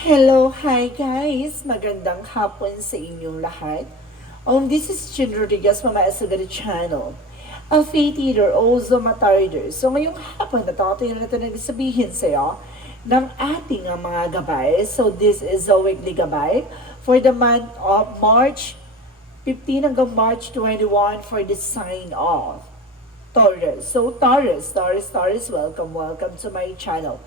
Hello, hi guys! Magandang hapon sa inyong lahat. This is Chin Rodriguez from my Asugari channel. A faith eater, also matarder. So ngayong hapon, natatayo na natin nagsabihin sa'yo ng ating mga gabay. So this is a weekly gabay for the month of March 15 hanggang March 21 for the sign of Taurus. So Taurus, welcome to my channel.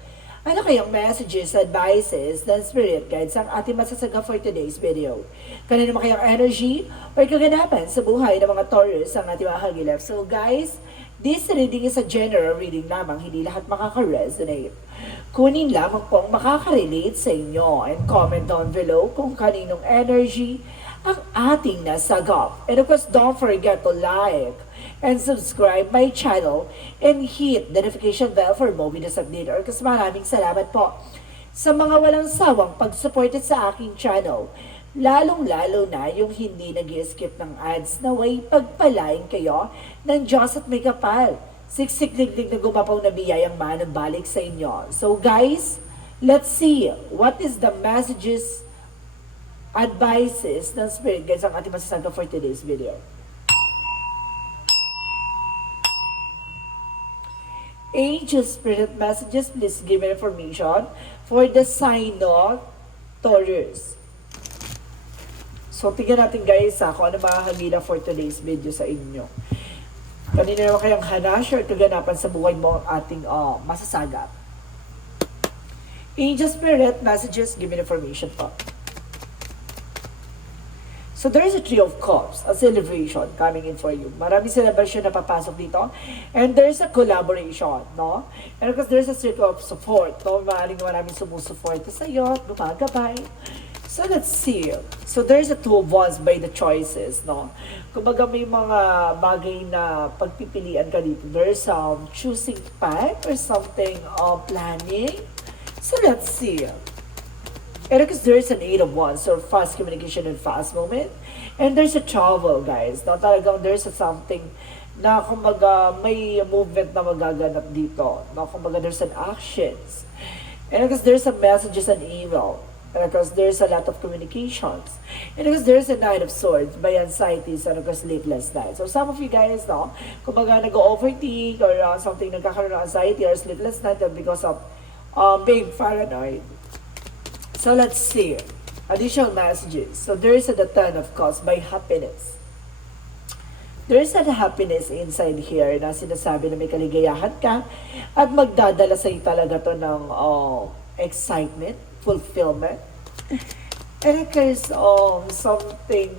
Ano kayang messages, advices, and spirit guides ang ating masasaga for today's video? Kanino naman kayang energy or kaganapan sa buhay ng mga Taurus ang ating mahagilap? So guys, this reading is a general reading lamang, hindi lahat makaka-resonate. Kunin lamang po ang makaka-relate sa inyo and comment down below kung kaninong energy ang ating nasagap. And of course, don't forget to like and subscribe my channel and hit the notification bell for more videos update. Or kasi maraming salamat po sa mga walang sawang pag-support sa aking channel. Lalong-lalo na yung hindi nag-skip ng ads na way pagpalain kayo ng Diyos at may kapal. Siksik-liglig na gumapaw na biyayang manang balik sa inyo. So guys, let's see what is the messages, advices ng spirit guides ang ating masasaga for today's video. Angel Spirit messages, please give me information for the sign of Taurus. So, tingnan natin guys kung ano makakagila for today's video sa inyo. Kanina naman kayang hanash or kaganapan sa buhay mo ang ating masasagap. Angel Spirit messages, give me information po. So there's a Three of Cups, a celebration coming in for you. Maraming celebration na papasok dito. And there's a collaboration, no? And because there's a circle of support, no? Maraming sumusuporta sa iyo, gumagabay. So let's see. So there's a Two of Wands by the choices, no? Kumbaga may mga bagay na pagpipilian ka dito. There's choosing path or something planning. So let's see. And because there's an Eight of Wands, so fast communication and fast moment. And there's a travel, guys. No, talagang there's a something na kumbaga may movement na magaganap dito. No, kumbaga there's an actions. And because there's a messages and email. And because there's a lot of communications. And because there's a Nine of Swords by anxieties and because sleepless night. So some of you guys, no, kumbaga nag-overthink or something nagkakaroon ng anxiety or sleepless night because of being paranoid. So let's see. Additional messages. So there is the Ten of Cups by happiness. There is a happiness inside here na sinasabi na may kaligayahan ka at magdadala sa iyo talaga to ng excitement, fulfillment. And it is something,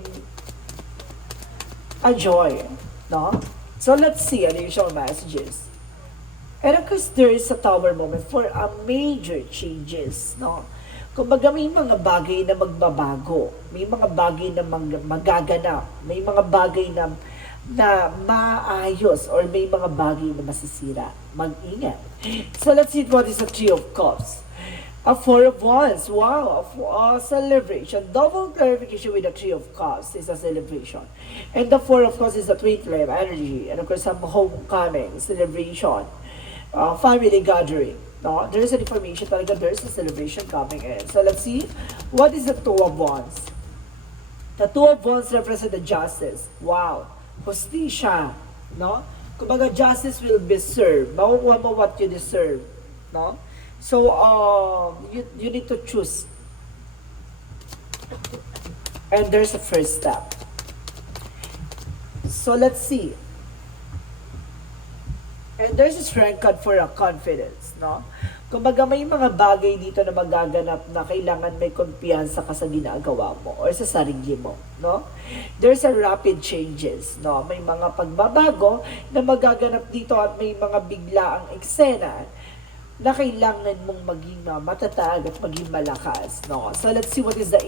a joy. No? So let's see additional messages. And of course, there is a tower moment for a major changes. No? Kumbaga may mga bagay na magbabago, may mga bagay na magaganap, may mga bagay na maayos, or may mga bagay na masisira. Mag-ingat. So let's see what is the Three of Cups. A Four of Wands. Wow, a celebration. Double clarification with the Three of Cups is a celebration. And the Four of Cups is the twin flame energy. And of course, some homecoming, celebration, family gathering. No, there's an information talaga, there's a celebration coming in. So let's see, what is the Two of Wands? The Two of Wands represent the justice. Wow, justisya, no? Kumbaga, justice will be served. Makukuha mo what you deserve, no? So, you need to choose. And there's a first step. So let's see. And there's a strength card for a confidence, no? Kumbaga may mga bagay dito na magaganap na kailangan may kumpiyansa ka sa ginagawa mo or sa sarili mo, no? There's a rapid changes, no? May mga pagbabago na magaganap dito at may mga biglaang eksena na kailangan mong maging matatag at maging malakas, no? So let's see what is the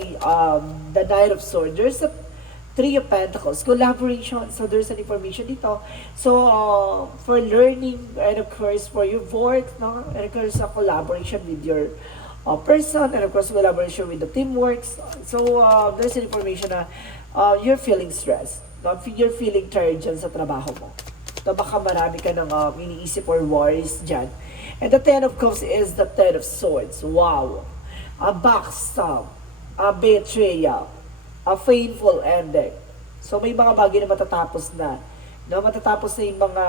Knight of Swords. There's a Three of Pentacles, collaboration. So there's an information dito. So for learning and of course for your work, no? And of course a collaboration with your person and of course collaboration with the teamwork. So there's an information na you're feeling stressed. No? You're feeling tired dyan sa trabaho mo. So baka marami ka ng iniisip or worries dyan. And the Ten of Cups is the Ten of Swords. Wow! a backstab, a betrayal, a painful ending. So may mga bagay na matatapos na. No, matatapos na yung mga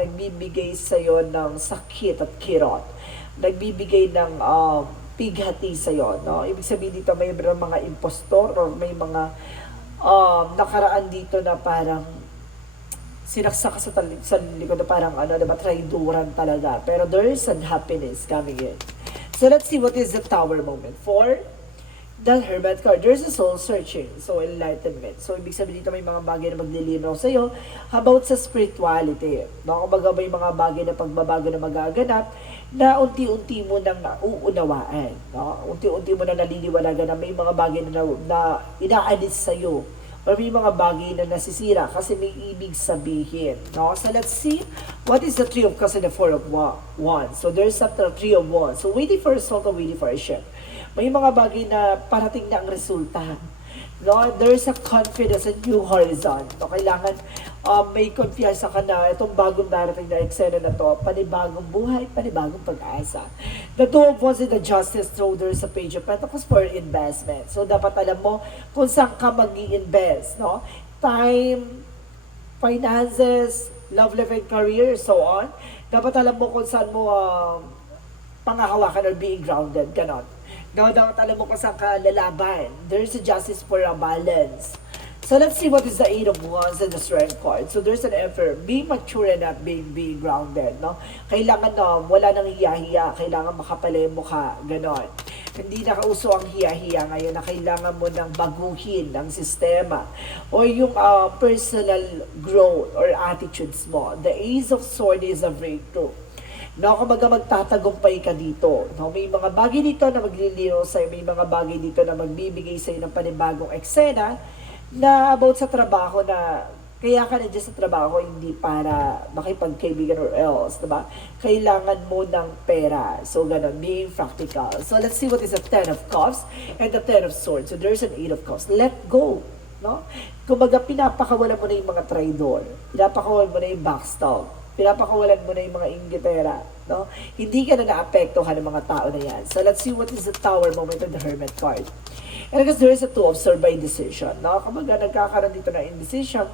nagbibigay sa'yo ng sakit at kirot. Nagbibigay ng pighati sa'yo. No? Ibig sabihin dito may mga impostor or may mga nakaraan dito na parang sinaksak ka sa likod na parang diba, traiduran talaga. Pero there is an happiness coming in. So let's see what is the tower moment. For the Hermit card, there's a soul searching. So enlightenment. So ibig sabihin dito may mga bagay na maglilinaw sa iyo about sa spirituality. No? Kumbaga may mga bagay na pagbabago na magaganap na unti-unti mo nang nauunawaan. No? Unti-unti mo na naliliwalagan na may mga bagay na inaalis sa iyo or may mga bagay na nasisira kasi may ibig sabihin. No? So let's see what is the Three of Cups and the Four of Wands. So there's a Three of Wands. So waiting for a result or waiting for a shift. May mga bagay na parating na ang resulta. No? There's a confidence and new horizon. No? Kailangan may confiance ka na itong bagong darating na eksena na to, panibagong buhay, panibagong pag-asa. The Two of Wands in the Justice, so there's a Page of Pentacles for investment. So dapat alam mo kung saan ka mag-i-invest. No? Time, finances, love life and career, so on. Dapat alam mo kung saan mo pangahawakan or being grounded, ganon. No, dapat alam mo kung saan ka lalaban. There's a justice for a balance. So let's see what is the Eight of Wands and the Strength card. So there's an Emperor. Be mature and not being grounded. No? Kailangan wala nang hiya-hiya. Kailangan makapalay mo ka. Ganon. Hindi na kauso ang hiya-hiya ngayon na kailangan mo nang baguhin ang sistema o yung personal growth or attitudes mo. The Ace of Swords is a breakthrough. No, kumbaga magtatagumpay ka dito. No, may mga bagay dito na maglilinaw sa'yo, may mga bagay dito na magbibigay sa'yo ng panibagong eksena na about sa trabaho na kaya ka na dyan sa trabaho hindi para makipagkaibigan or else, diba? Kailangan mo ng pera. So, ganun, being practical. So, let's see what is the Ten of Cups and the Ten of Swords. So, there's an Eight of Cups. Let go. No? Kumbaga, pinapakawalan mo na yung mga traidor. Pinapakawalan mo na yung backstab. Pinapakawalan mo na yung mga inggitera, no? Hindi ka na naapektuhan ng mga tao na yan. So let's see what is the Tower moment of the Hermit card. And because there is a Two of Swords by decision, no? Kumbaga nagkakaroon dito na indecision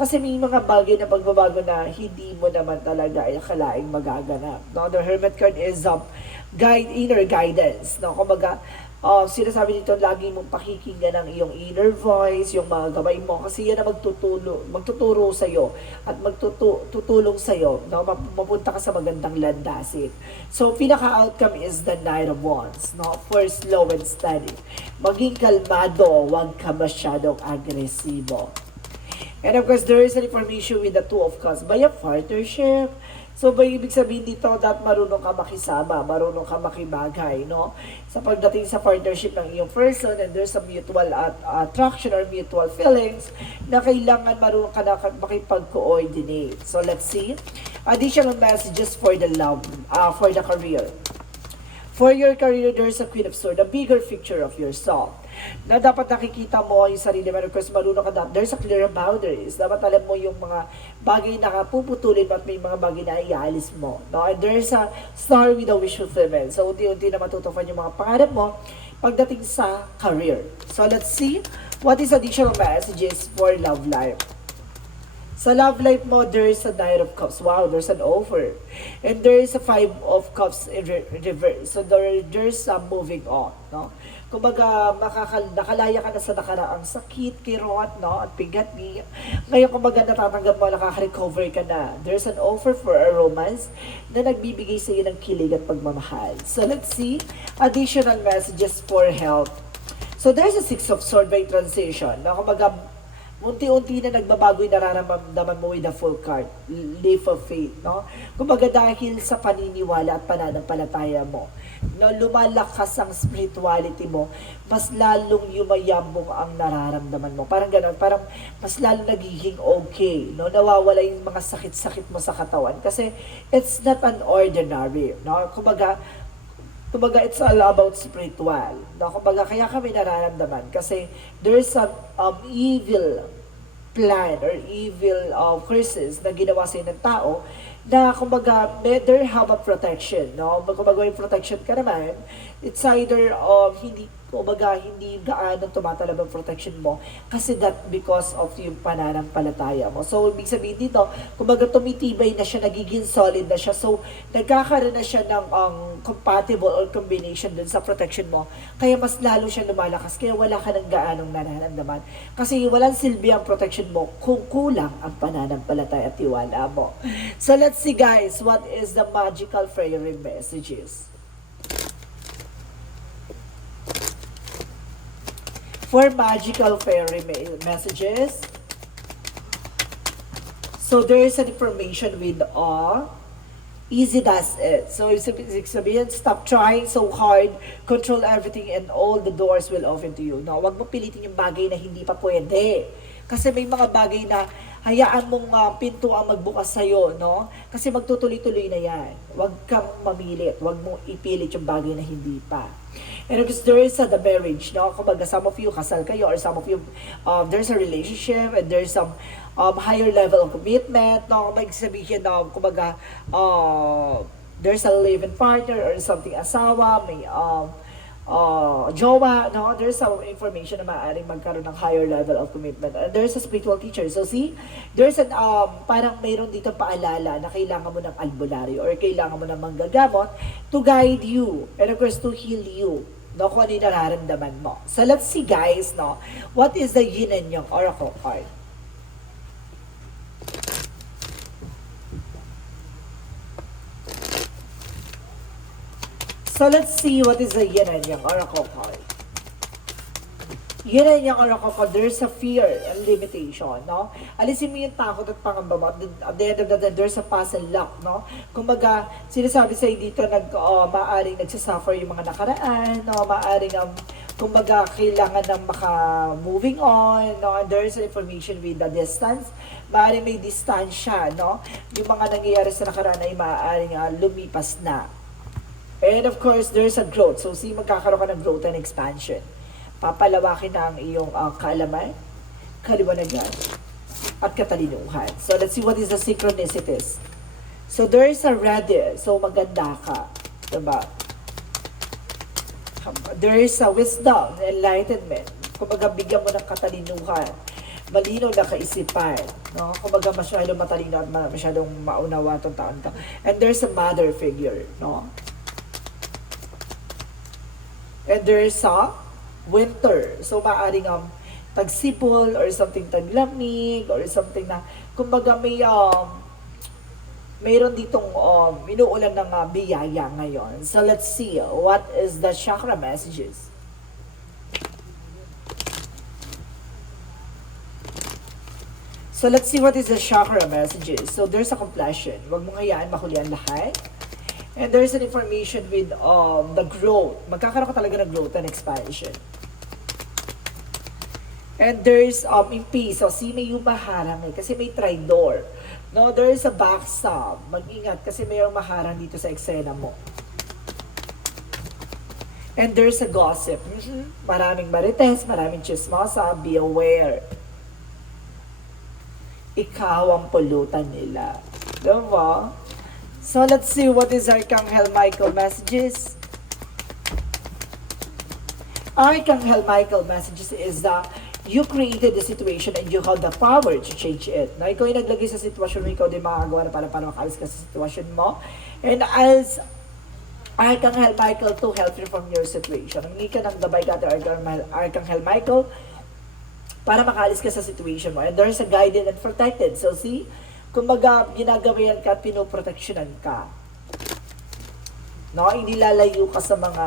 kasi may mga bagay na pagbabago na hindi mo naman talaga ay akalaing magaganap, no? The Hermit card is inner guidance, no? Kumbaga sinasabi dito, lagi mong pakikinggan ang iyong inner voice, yung mga gabay mo, kasi yan ang magtuturo sa'yo at magtutulong sa'yo, no? Mapunta ka sa magandang landasin. So, pinaka-outcome is the Knight of Wands, no? For slow and steady. Maging kalmado, huwag ka masyadong agresibo. And of course, there is an information with the Two of Cups by a partnership. So, ba ibig sabihin dito, dapat marunong ka makisama, marunong ka makibagay, no? Sa pagdating sa partnership ng iyong person, and there's a mutual attraction or mutual feelings na kailangan marunong ka na makipag-coordinate. So, let's see. Additional messages for the love, for the career. For your career, there's a Queen of Swords, a bigger picture of yourself. Na dapat nakikita mo yung sarili mo, because marunong ka dapat. There's a clear boundaries. Dapat alam mo yung mga bagay na puputulin mo at may mga bagay na iaalis mo. No? And there's a Star with a wish fulfillment. So, unti-unti na matutupad yung mga pangarap mo pagdating sa career. So, let's see what is additional messages for love life. Sa love life mo, there is a Knight of Cups. Wow, there's an offer. And there is a Five of Cups in reverse. So there's a moving on. No? Kumbaga, nakalaya ka na sa nakaraang sakit, kirot, no? At pigati. Ngayon, kumbaga, natatanggap mo, nakaka-recover ka na. There's an offer for a romance na nagbibigay sa iyo ng kilig at pagmamahal. So let's see additional messages for health. So there's a Six of Swords by transition. No? Kumbaga, unti-unti na nagbabago yung nararamdaman mo with the full card, leap of faith, no? Kumbaga dahil sa paniniwala at pananampalataya mo, no, lumalakas ang spirituality mo, mas lalong yumayambong ang nararamdaman mo. Parang gano'n, parang mas lalong nagiging okay, no? Nawawala yung mga sakit-sakit mo sa katawan kasi it's not an ordinary, no? Kumbaga, it's all about spiritual. No? Kumbaga, kaya kami nararamdaman kasi there's some evil plan or evil curses na ginawa sa ng tao na kumbaga, there have a protection. No? Kumbaga, may protection ka naman It's either hindi, kumbaga, hindi gaano tumatalab ang protection mo kasi that because of yung pananampalataya mo. So, ibig sabihin dito, kumbaga tumitibay na siya, nagiging solid na siya. So, nagkakaroon na siya ng compatible or combination dun sa protection mo. Kaya mas lalo siya lumalakas. Kaya wala ka ng gaanong nararamdaman. Kasi walang silbi ang protection mo kung kulang ang pananampalataya at tiwala mo. So, let's see guys, what is the magical fairy messages? For magical fairy messages, so there is an information with easy does it. So ibig sabihin, stop trying so hard, control everything, and all the doors will open to you. No, wag mo pilitin yung bagay na hindi pa pwede. Kasi may mga bagay na hayaan mong pinto ang magbukas sa'yo, no? Kasi magtutuloy-tuloy na yan. Wag kang mamilit, wag mong ipilit yung bagay na hindi pa. And because there is the marriage, no? Kumbaga, some of you, kasal kayo, or some of you, there's a relationship, and there's some higher level of commitment, no? May sabihin, kumbaga, there's a live-in partner, or something asawa, may, jowa, no? There's some information na maaaring magkaroon ng higher level of commitment. And there's a spiritual teacher. So see, there's an, parang mayroon dito paalala na kailangan mo ng albularyo or kailangan mo ng manggagamot to guide you and of course to heal you. No, kung ano yung nararamdaman mo. So let's see guys, no? What is the yin and yang oracle card? So let's see what is the yin and yang oracle card. Yin and yang oracle card, there's a fear and limitation, no? Alisin mo yung takot at pangamba mo. At the end of the day, there's a pass and luck, no? Kumbaga, sinasabi sa'yo dito, maaaring nagsasuffer yung mga nakaraan, no? Maaaring, kumbaga, kailangan ng maka-moving on, no? And there's information with the distance. Maaaring may distansya, no? Yung mga nangyayari sa nakaraan ay maaaring lumipas na. And of course, there's a growth. So, see, magkakaroon ka ng growth and expansion. Papalawakin na ang iyong kaalaman, kaliwanagan, at katalinuhan. So, let's see what is the synchronicities. So, there is a ready. So, maganda ka. Diba? There is a wisdom, enlightenment. Kumbaga, bigyan mo ng katalinuhan. Malinaw na kaisipan. No? Kumbaga, masyadong matalino at masyadong maunawa itong taon ka. And there's a mother figure. No? And there's a winter. So, maaaring tagsipol or something taglamig or something na, kumbaga mayroon ditong inuulan ng biyaya ngayon. So, let's see. What is the chakra messages? So, let's see what is the chakra messages. So, there's a completion. Huwag mong hayaan mahuli ang lahat. And there's an information with the growth. Magkakaroon ka talaga ng growth and expansion. And there's in peace. So, see, may maharang kasi may traitor. No, there is a backstab. Mag-ingat kasi mayroong maharang dito sa eksena mo. And there's a gossip. Maraming marites, maraming chismosa. Be aware. Ikaw ang pulutan nila. Diba? So, let's see what is Archangel Michael messages. Archangel Michael messages is that you created the situation and you have the power to change it. Na ikaw yung naglagay sa sitwasyon mo, ikaw din makakagawa na para makalis ka sa sitwasyon mo. And as Archangel Michael to help you from your situation. Hindi ka ng gabay ka Archangel Michael para makalis ka sa situation mo. And there's a guided and protected. So, see? Kumbaga, ginagawayan ka at pinoproteksyonan ka. No? Hindi lalayo ka sa mga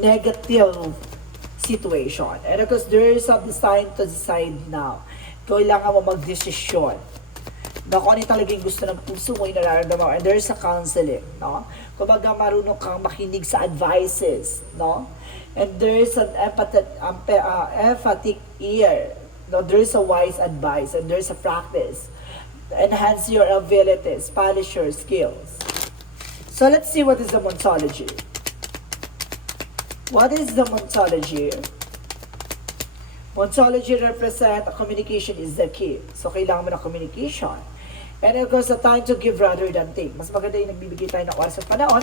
negative situation. And of course, there is a design to decide now. Kailangan mo mag-desisyon. No? Kung ano talaga yung gusto ng puso mo, yung nararamdaman mo. And there is a counseling. No? Kumbaga, marunong kang makinig sa advices. No? And there is an emphatic ear. No? There is a wise advice. And there is a practice. Enhance your abilities, polish your skills. So let's see what is the Moontology. What is the Moontology? Moontology represent communication is the key. So kailangan mo ng communication. And of course, the time to give rather than take. Mas maganda yung nagbibigay tayo ng oras at panahon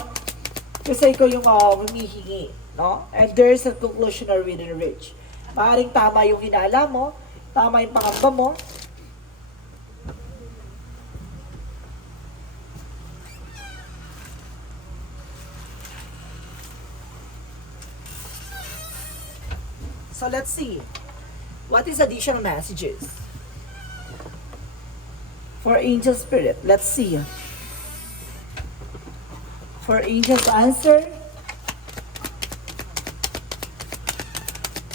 Kasi ikaw yung humihingi, no? And there's a conclusion or within reach. Maaaring tama yung hinala mo, tama yung pangamba mo. So let's see. What is additional messages? For angel spirit, let's see. For angel's answer.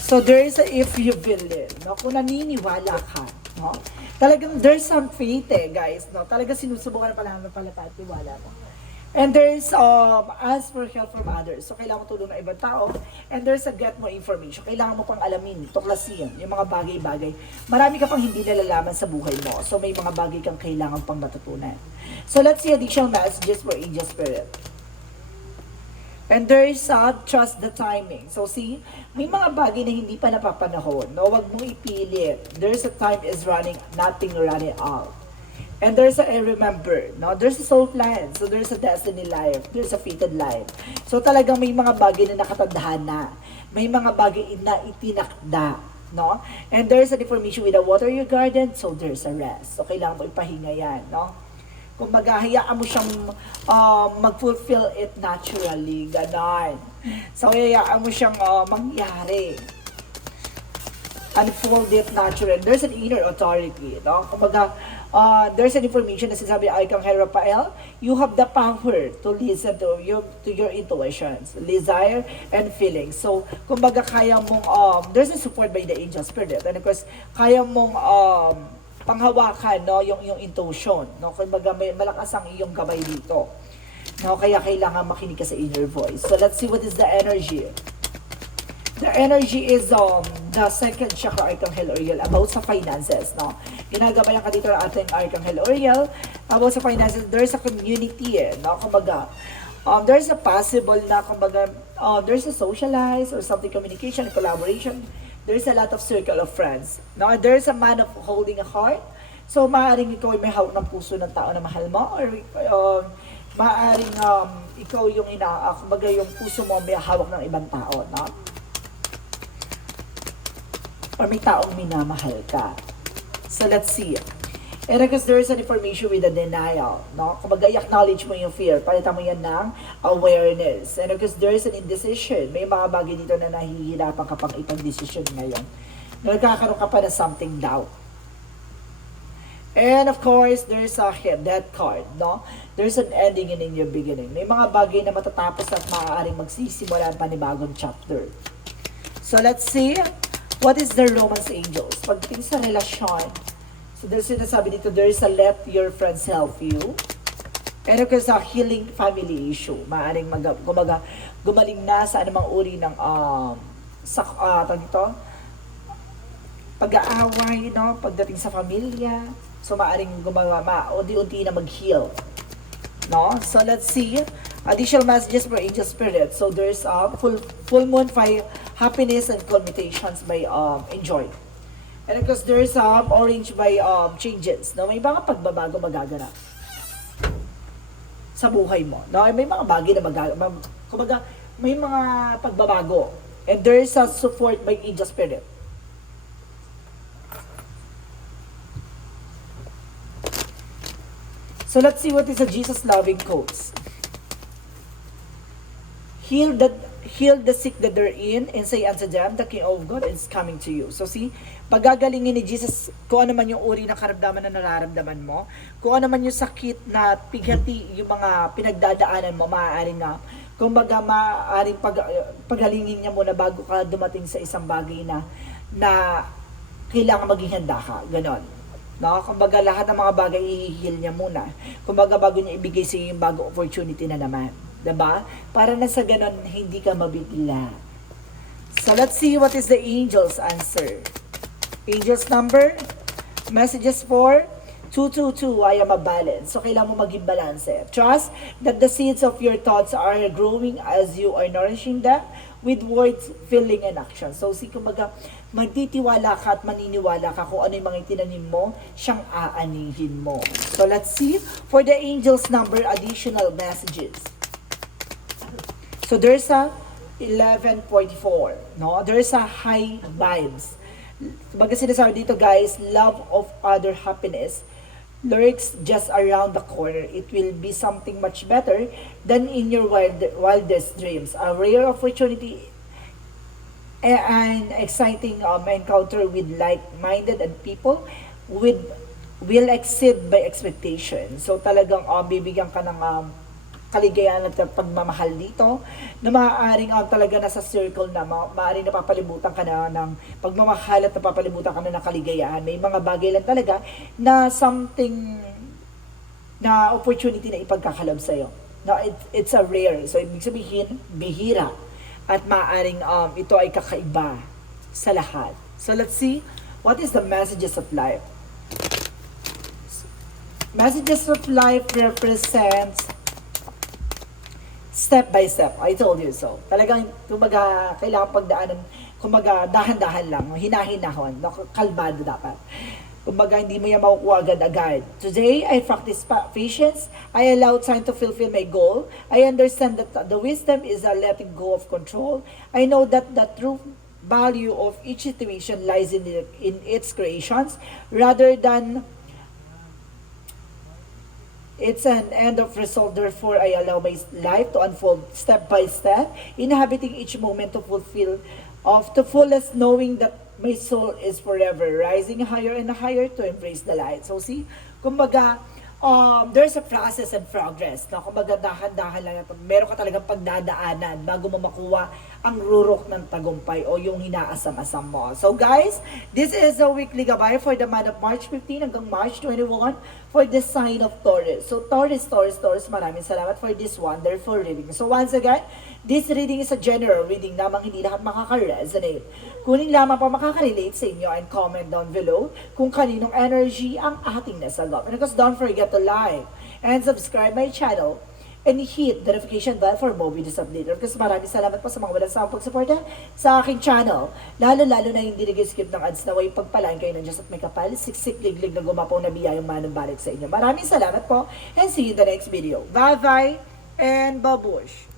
So there is a if you believe, no? Kung naniniwala ka, no? Talagang there's some faith guys, no? Talagang sinusubukan na pala tiwala mo. And there's ask for help from others. So kailangan mo tulong ng ibang tao. And there's a get more information. Kailangan mo pang alamin, tuklasin, yung mga bagay-bagay. Marami ka pang hindi nalalaman sa buhay mo. So may mga bagay kang kailangan pang matutunan. So let's see additional messages for angel spirit. And there is trust the timing. So see, may mga bagay na hindi pa napapanahon. No, wag mong ipilit. There's a time is running, nothing running out. And there's a remember, no? There's a soul plan. So there's a destiny life. There's a fated life. So talagang may mga bagay na nakatadhana. May mga bagay na itinakda, no? And there's a deformation with a water your garden. So there's a rest. So kailangan mo ipahinga yan, no? Kung hayaan mo siyang mag-fulfill it naturally, ganon. So hayaan mo siyang mangyari. Unfold it naturally. There's an inner authority, no? Kumbaga, there's an information na sinasabi ay kang Raphael, you have the power to listen to your intuitions, desire, and feelings. So, kumbaga kaya mong, there's a support by the angel spirit. And of course, kaya mong panghawakan, no, yung intuition. No? Kumbaga may malakas ang iyong gabay dito. No? Kaya kailangan makinig ka sa inner voice. So, let's see what is the energy. The energy is the second chakra Archangel Uriel about sa finances, no? Ginagabayan ka dito ng ating Archangel Uriel about sa finances. There's a community, no? Kumbaga, there's a possible na, kumbaga, there's a socialize or something, communication, collaboration. There's a lot of circle of friends. No? There's a man of holding a heart. So, maaaring ikaw ay may hawak ng puso ng tao na mahal mo or maaaring ikaw yung kumbaga yung puso mo may hawak ng ibang tao, no? Or may taong minamahal ka. So let's see. And because there is an information with a denial, no? Kumbaga i-acknowledge mo yung fear, palitan mo yan ng awareness. And because there is an indecision, may mga bagay dito na nahihirapan ka pang ipag-decision ngayon. Nagkakaroon ka pa na something doubt. And of course, there is a death card, no? There's an ending and in your beginning. May mga bagay na matatapos at maaaring magsisimula ang panibagong chapter. So let's see. What is the romance angels? Pagdating sa relasyon, so there's sinasabi dito, there's a let your friends help you. And of course, a healing family issue. Maaaring gumaling na sa anumang uri ng pag-aaway, no? Pagdating sa pamilya. So maaaring unti-unti na mag-heal. No? So let's see. Additional messages for angel spirit. So there's full moon fire, happiness and commutations by enjoy. And of course there's orange by changes. No? May mga pagbabago magaganap sa buhay mo. No? May mga bagay na kumbaga may mga pagbabago. And there's a support by angel spirit. So let's see what is a Jesus loving quotes. Heal the sick that they're in and say unto them, the King of God is coming to you. So see, pagagalingin ni Jesus kung ano man yung uri ng karamdaman na nararamdaman mo, kung ano man yung sakit na pighati, yung mga pinagdadaanan mo, maaaring na, kumbaga maaaring pagalingin niya muna bago ka dumating sa isang bagay na kailangan maging handa ka. Ganon. No? Kumbaga lahat ng mga bagay i-heal niya muna. Kumbaga bago niya ibigay sa iyo yung bagong opportunity na naman. Diba? Para na sa ganon, hindi ka mabigla. So, let's see what is the angel's answer. Angel's number, messages for 222, I am a balance. So, kailangan mo maging balance. Trust that the seeds of your thoughts are growing as you are nourishing them with words, feeling, and action. So, kumbaga, magtitiwala ka at maniniwala ka kung ano yung mga itinanim mo, siyang aanihin mo. So, let's see for the angel's number, additional messages. So there's a 11.4, no? There's a high vibes. Baga sinasabi dito guys, love of other happiness lurks just around the corner. It will be something much better than in your wildest dreams. A rare opportunity and exciting encounter with like-minded and people with will exceed by expectation. So talagang bibigyan ka ng kaligayahan at pagmamahal dito na maaaring talaga nasa circle na maaaring napapalibutan ka na ng pagmamahal at napapalibutan ka na ng kaligayahan. May mga bagay lang talaga na something na opportunity na ipagkakalab sa'yo. No, it's a rare. So, ibig sabihin, bihira. At maaaring ito ay kakaiba sa lahat. So, let's see, what is the messages of life? Messages of life represents step by step. I told you so. Talagang, kumbaga, kailangan pagdaanan, kumbaga, dahan-dahan lang, hinahinahon, kalmado dapat. Kumbaga, hindi mo yan makukuha agad-agad. Today, I practice patience. I allow time to fulfill my goal. I understand that the wisdom is a letting go of control. I know that the true value of each situation lies in its creations rather than it's an end of result. Therefore, I allow my life to unfold step by step, inhabiting each moment to fulfill of the fullest, knowing that my soul is forever rising higher and higher to embrace the light. So see, kumbaga, there's a process and progress. Na kumbaga, dahan-dahan lang ito. Meron ka talagang pagdadaanan bago mo makuha ang rurok ng tagumpay o yung hinaasam-asam mo. So guys, this is a weekly gabay for the month of March 15 hanggang March 21 for the sign of Taurus. So Taurus, maraming salamat for this wonderful reading. So once again, this reading is a general reading namang hindi lahat makaka-resonate. Kunin lamang po makaka-relate sa inyo and comment down below kung kaninong energy ang ating nasagap. And of course, don't forget to like and subscribe my channel and hit the notification bell for more videos updated. Kasi maraming salamat po sa mga walang sawang pagsuporta sa aking channel. Lalo-lalo na yung dinigay-skip ng ads na way pagpalaan kayo ng Diyos at may kapal, siksik, liglig na gumapaw na biyayang manong balik sa inyo. Maraming salamat po and see you in the next video. Bye-bye and babush!